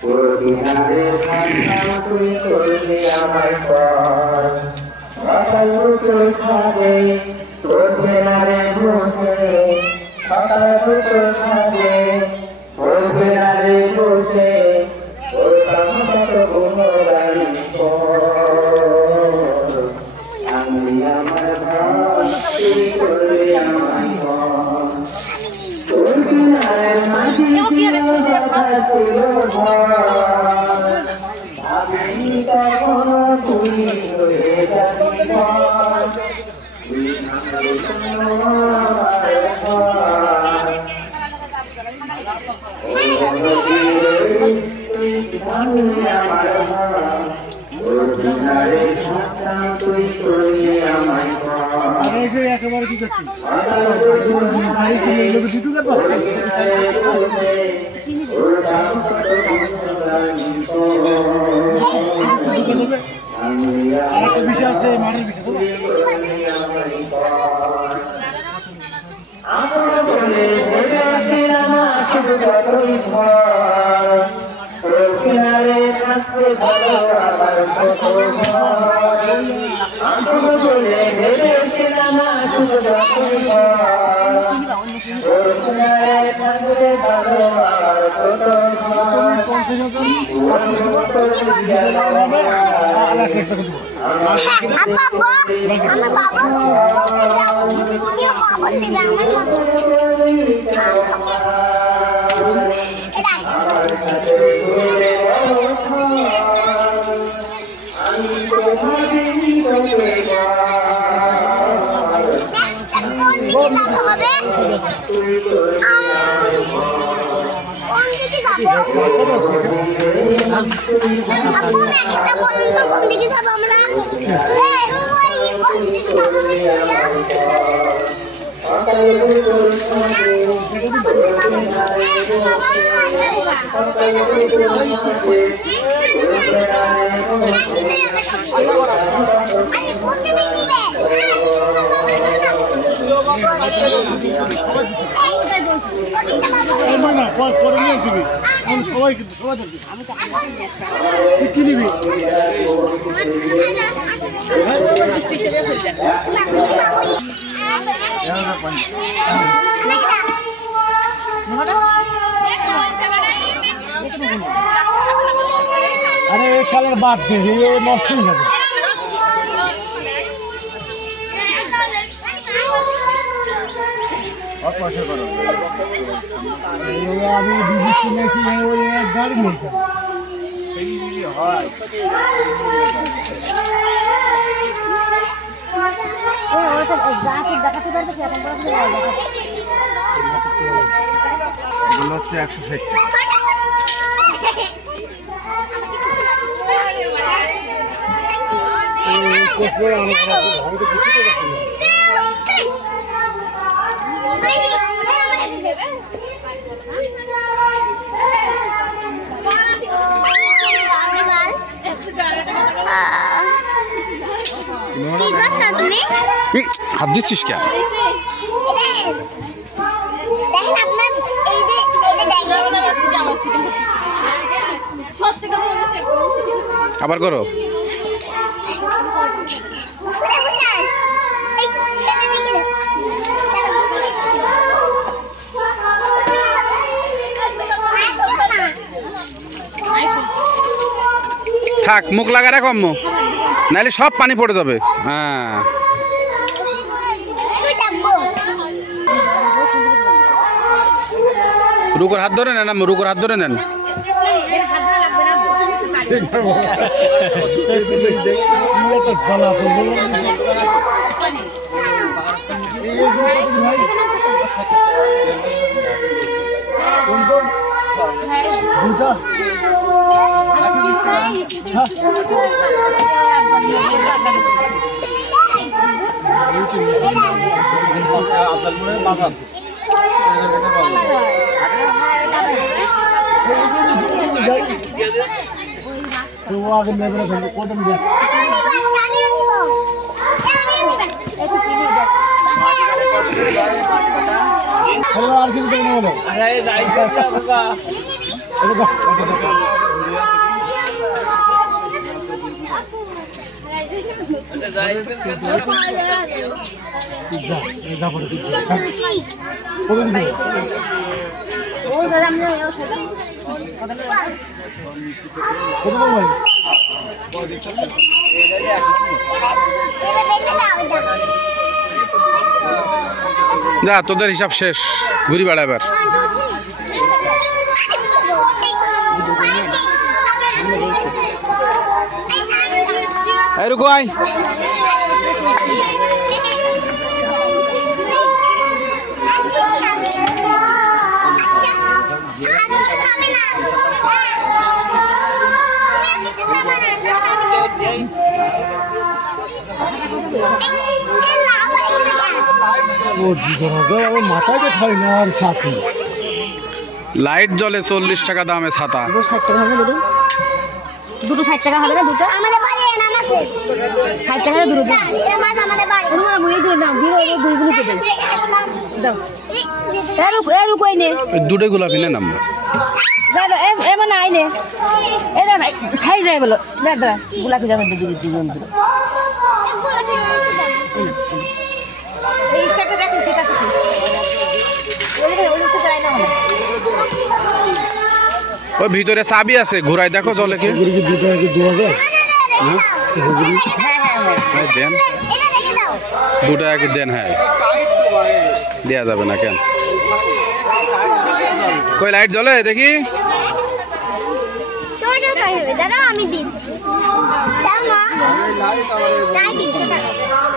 কিনারে তুই করলি আমার পর সকাল দুটো খাবে তোর কিনারে বসে সকাল দুটো খাবে তোর কিনারে বসে তোর কত গুণগারি আমি আমার ভাব তুই করলি আমার পর তোর কিনারে মাঝি আমি কখনো তুই হয়ে যাবি তুই একেবারে কি করছি আরেকটা বিষয় আছে মাঠের বিষয় কিনারে থাকতে ভালো আবার কত বলে ভেবেছিলাম শুধু কিনারে থাকতে ভালো আবার কত সবাই কিন্তু সবাই কি নিবি আরে খেলার বাদ নষ্ট হয়ে যাবে আমি শুনেছি গাড়ি নিয়ে হয় এগুলো হচ্ছে 160 হাত দিচ্ছিস কে আবার করো থাক মুখ লাগা রাখো আম্মু নাহলে সব পানি পড়ে যাবে হ্যাঁ রুকোর হাত ধরে নেন আম্মু রুকোর হাত ধরে নেন आगे मैं बड़ा संग कोटम दिया हेलो आर किसी को नहीं बोलो अरे राइट करता बाबा পিজ্জা এই জাপানি পিজ্জা ও দাদা আমরা এও সাথে কত বড় ভাই যা তোদের হিসাব শেষ ঘুরি বেড়া এবার এই রুকু আয় ও জীবন আমার মাথায় খাই না আর সাথে লাইট জ্বলে 40 টাকা দামে ছাতা 60 টাকা হবে দুটো 60 টাকা হবে না দুটো আমাদের বাড়ি নামাছে 60 টাকা দুটো এর মাছ আমাদের বাড়ি ওরা মুই দুটো দাও দুই গুলো দেন দাও এর কই নে দুটো গোলাপি নে নাম দাদা এ মানে আইনে এ দাদা খাই যায় বলো দাদা গোলাপি দাও দুজন এই টাকা দেখো ঠিক আছে ওই তো চাই না ওই ভিতরে চাবি আছে ঘুরাই দেখো চলে কি কি 2 টাকা কি 2000 হ্যাঁ দেন 2 টাকা কি দেন হ্যাঁ দেয়া যাবে না কেন কই লাইট জ্বলে দেখি দাদা আমি দিচ্ছি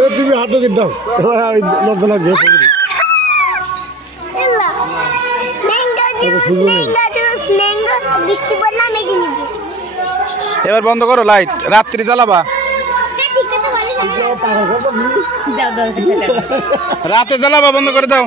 এ তুমি হাত ধরে দাও লজ্জা লাগছে এবার বন্ধ করো লাইট রাত্রি জ্বালাবা রাতে জ্বালাবা বন্ধ করে দাও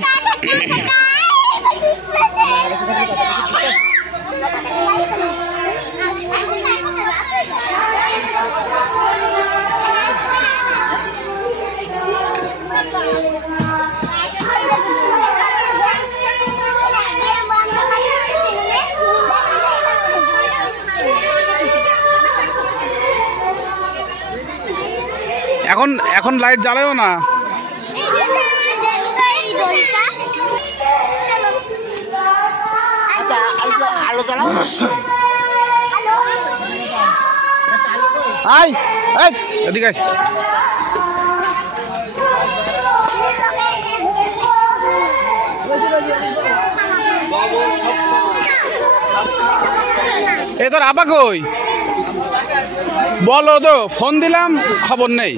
এখন লাইট জ্বালায়ও না আয় আয় এদিকে আয় এ তোর আবা কই বলো তো ফোন দিলাম খবর নেই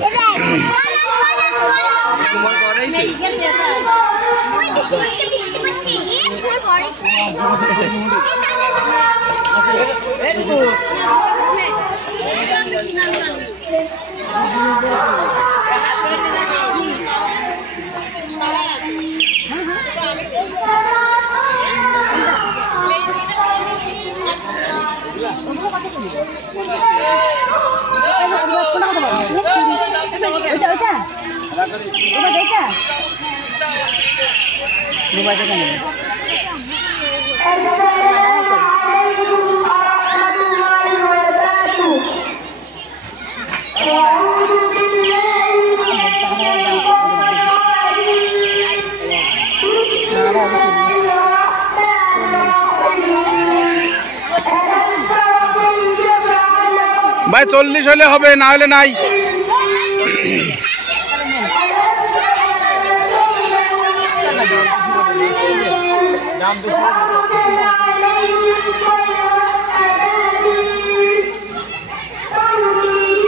ভাই 40 হলে হবে না হলে নাই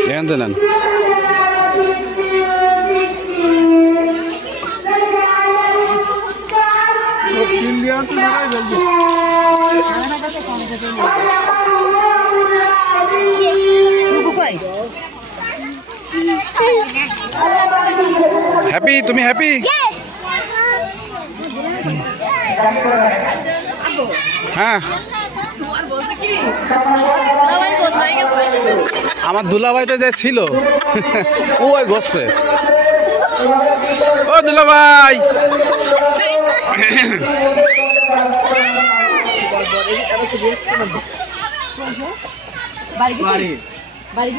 নেন হ্যাপি তুমি হ্যাপি হ্যাঁ আমার দুলাভাই তো যে ছিল ওই বসছে ও দুলাভাই বাড়ি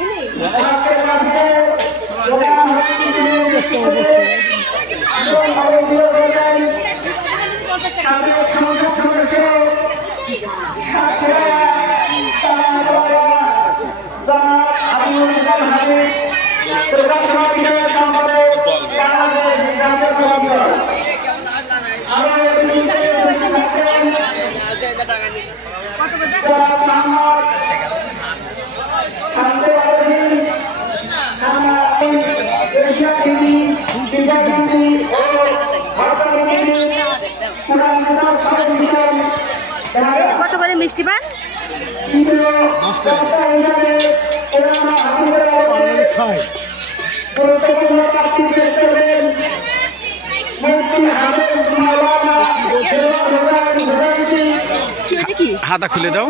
কত করে মিষ্টি পান? হাতা খুলে দাও।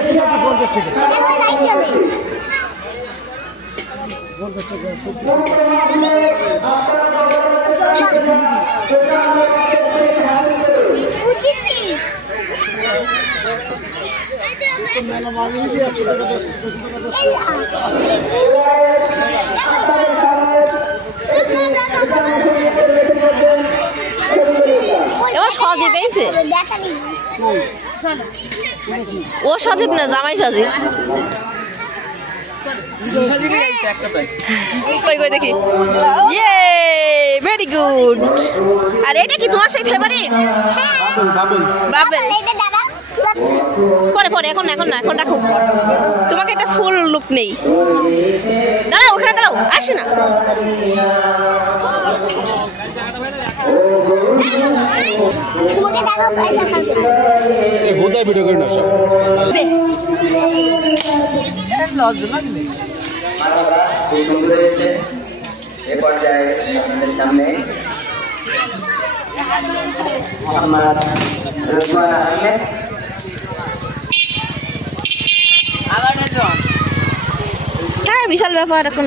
এবার সজীব পেয়েছে, ও সজীব না জামাই সজীব। কই কই দেখি, ইয়ে ভেরি গুড। আর এটা কি তোমার সেই ফেভারিট? বাবল। পরে পরে, এখন এখন না, এখন রাখো। তোমাকে একটা ফুল লুক নেই। দাঁড়াও, ওখানে দাঁড়াও, আসে না। ভিডিও করি না সব। এ পর্যায়ে আপনাদের সামনে মোহাম্মদ রিজওয়ান আহমেদ হ্যাঁ, বিশাল ব্যাপার এখন।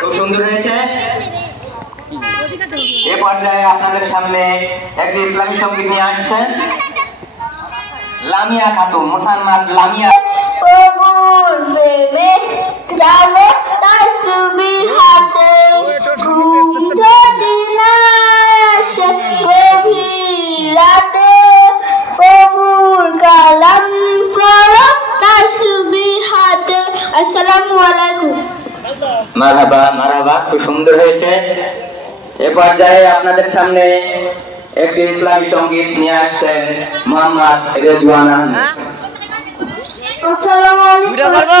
খুব সুন্দর হয়েছে। এ পর্যায়ে আপনাদের সামনে একটি ইসলামী সঙ্গীত নিয়ে আসছেন লামিয়া খাতুন, মুসলমান লামিয়া। মারহাবা মারহাবা, খুব সুন্দর হয়েছে। এ পর্যায়ে আপনাদের সামনে একটি ইসলামী সঙ্গীত নিয়ে আসছেন মোহাম্মদ রিজওয়ান আহমেদ। ভিডিও করবো।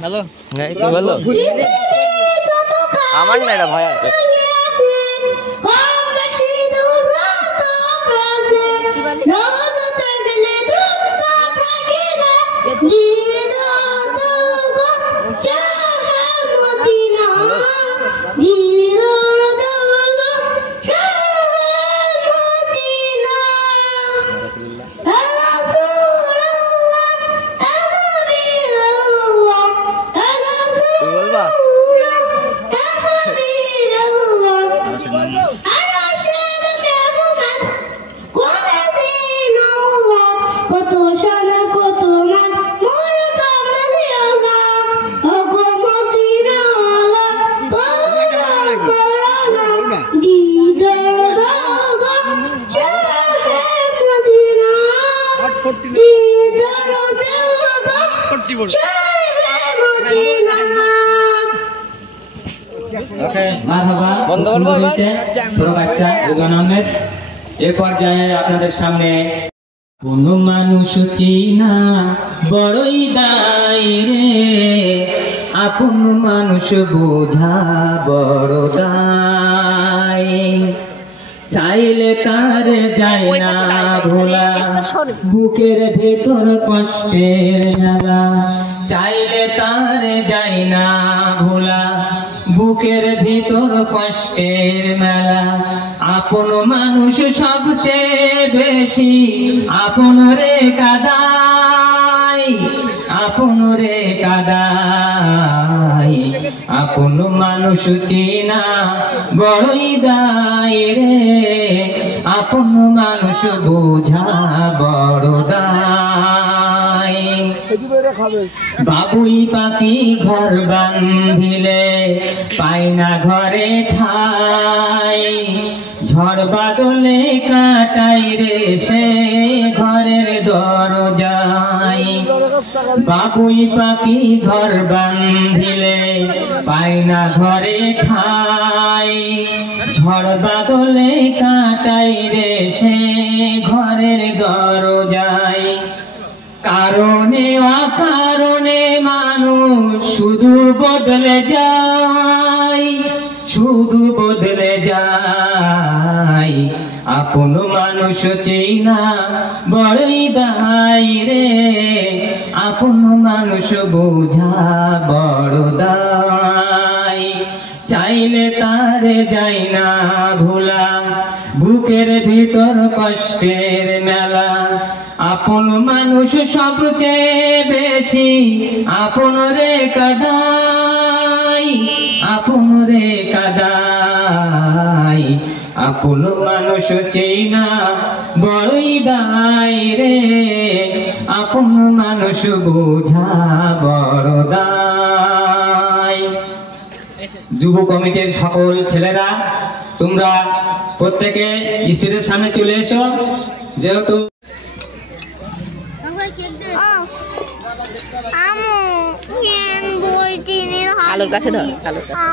হ্যালো কি বললো আমার না এটা ভয় এ পর্যায়ে আপনাদের সামনে কোন মানুষ চিনা বড়ই দায় রে, আপন মানুষ বোঝা বড় দায়, চাইলে তার যায় না ভোলা বুকের ভেতর কষ্টের মেলা, চাইলে তার যায় না ভোলা বুকের ভিতর কষ্টের মেলা, আপন মানুষ সবচেয়ে বেশি আপন রে কাদাই, আপন রে কাদাই, আপন মানুষ চিনা বড়ই দায় রে, আপন মানুষ বোঝা বড় দায়। বাবুই পাখি ঘর বাঁধিলে পায় না ঘরে ঠাই, ঝড় বাদলে কাটাই রে সে ঘরের দরজায়, বাবুই পাখি ঘর বাঁধিলে পায় না ঘরে ঠাই, ঝড় বাদলে কাটাই রে সে ঘরের দরজায়, কারণে অকারণে মানুষ শুধু বদলে যায়, শুধু বদলে যায়, আপন মানুষ চিনা বড়ই দায় রে, আপন মানুষ বোঝা বড় দায়, চাইলে তার যায় না ভোলা বুকের ভিতর কষ্টের মেলা, আপন মানুষ সবচেয়ে বেশি আপন রে কাদাই, আপন রে কাদাই, আপন মানুষ চিনা বড়ই দায় রে, আপন মানুষ বোঝা বড় দায়। যুব কমিটির সকল ছেলেরা তোমরা প্রত্যেকে স্টেজের সামনে চলে এসো, যেহেতু আলোর কাছে ধর, আলোর কাছে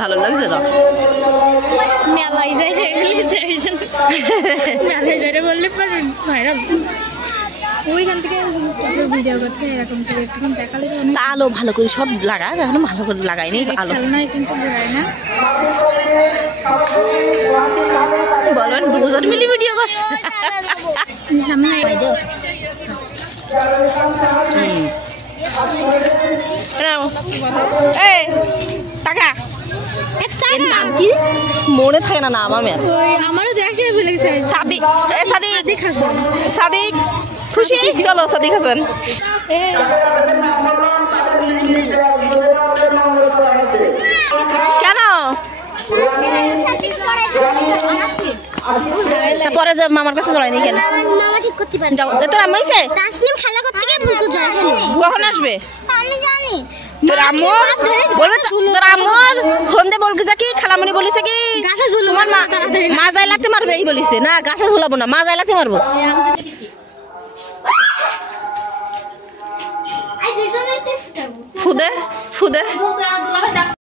ভালো লাগছে তো মেলায় যাই মেলায় বললে পারেন ভাইরাল ওইখান থেকে ভিডিও করতে এরকম করে একটুখানি দেখালে আলো ভালো করে সব লাগা, এখন ভালো করে লাগাইনি আলো খেলনায় কিন্তু লাগাই না, বলবেন দুজন মিলে ভিডিও করছে সামনে টাকা নাম কি মনে থাকে না নাম আমার, আমারও দেখে ফেলে গেছে সাদিক, সাদিক খুশি, চলো সাদিক হাসান। কেন পরে যে মামার কাছে জড়াই নি কেন মামা ঠিক করতে পারে যাও তোর আম্মু হইছে তাসনিম খেলা করতে গিয়ে ভুল করে জড়াই ফেলে কখন আসবে আমি জানি তোর আম্মু বলবে তোর আম্মুর ফোন দে বলকে যা কি খালামণি বলিছে কি গাছে ঝুলো তোমার মা যাই লাগতে মারবে এই বলিছে না গাছে ঝুলাবো না মা যাই লাগতে মারবো আই যেটা একটা ফুটাবো ফুদে ফুদে